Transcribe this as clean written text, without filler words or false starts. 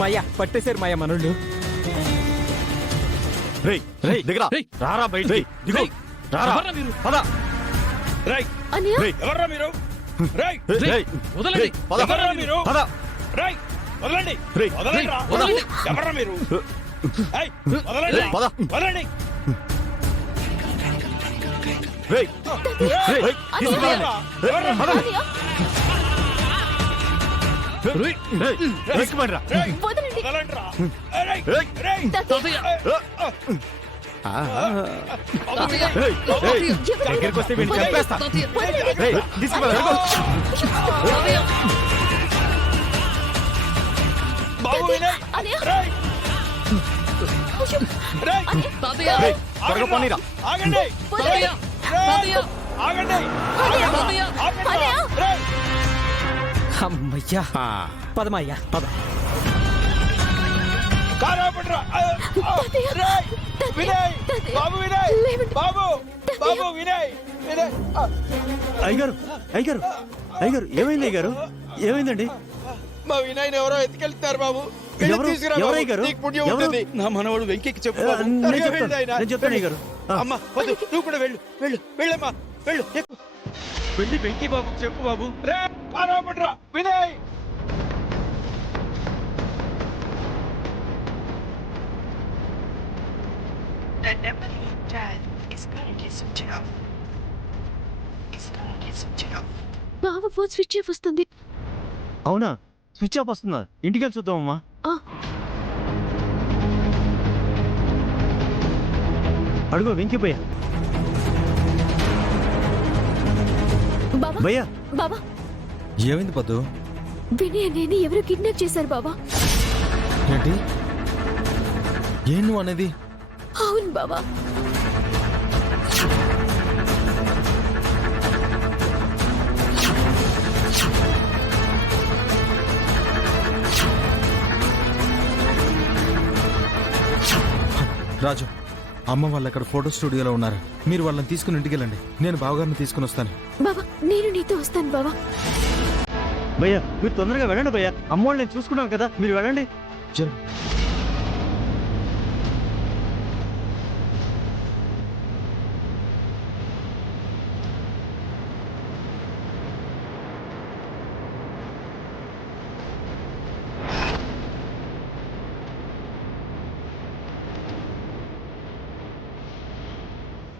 మాయా పట్టేశారు మాయా మనోళ్ళు. దిగరా రారా బయట రారా పద రేయ్ అన్నయ్య రేయ్ ఎవర్రా మీరు రేయ్ రేయ్ వదలండి పద ఎవర్రా మీరు పద రేయ్ వదలండి రేయ్ వదలండిరా వదలండి. ఎవర్రా మీరు ఏయ్ వదలండి పద వదలండి రేయ్ రేయ్ తీసుకురా ఎవర్రా పద అన్నయ్య రేయ్ తీసుకురా రేయ్ వదలండి వదలండిరా రేయ్ రేయ్ రేయ్ తాతయ్య రేయ్ దగ్గరికి వస్తే వీడిని చంపేస్తా రేయ్ తీసుకురా బాబు వినయ్ అన్నయ్య రేయ్ రేయ్ రేయ్ త్వరగా పోనీరా ఆగండి వదలండి. రేయ్ ఆగండి ఆగండి రేయ్ అమ్మయ్యా పదమయ్యా పద. కారాపట్రా రేయ్ వినయ్ బాబు వినయ్ బాబు బాబు వినయ్ వినయ్ అయ్యగారు అయ్యగారు అయ్యగారు ఏమైంది అయ్యగారు ఏమైందండి మా వినయ్ని ఎవరో ఎత్తుకెళ్తున్నారు బాబు ఎవరు? ఎవరయ్య గారు? నీకు పుణ్యం ఎవరు? ఉంటుంది నా మనవడు వెంకికి చెప్పు బాబు. నేను త్వరగా చెప్తాను. వెళ్ళు నాయనా. నేను చెప్తాను అయ్యగారు. అమ్మా వద్దు నువ్వు కూడా వెళ్ళు వెళ్ళు వెళ్ళమ్మా వెళ్ళు ఎక్కు. వెళ్ళి వెంకి బాబు చెప్పు బాబు రే కారాపట్రా Vinay The number you dialed is currently switched off. Is currently switched off. బావ ఫోన్ స్విచ్ ఆఫ్ వస్తుంది. అవునా స్విచ్ ఆఫ్ వస్తుందా ఇంటికి వెళ్ళి చూద్దామమ్మా ఆ, అడుగు వెంకి భయ్యా బావా భయ్యా బావా ఏమైంది పద్దు? వినయ్ నేను ఎవరు కిడ్నాప్ చేశారు బావా. ఏంటి ఏం నువ్వు అనేది? అవును బావా. రాజు అమ్మ వాళ్ళు అక్కడ ఫోటో స్టూడియోలో ఉన్నారు. మీరు వాళ్ళని తీసుకుని ఇంటికి వెళ్ళండి. నేను బావగారిని తీసుకుని వస్తాను. బావా నేను నీతో వస్తాను బావా. భయ్యా మీరు తొందరగా వెళ్ళండి భయ్యా అమ్మోళ్ళు నేను చూసుకున్నాను కదా మీరు వెళ్ళండి చల్.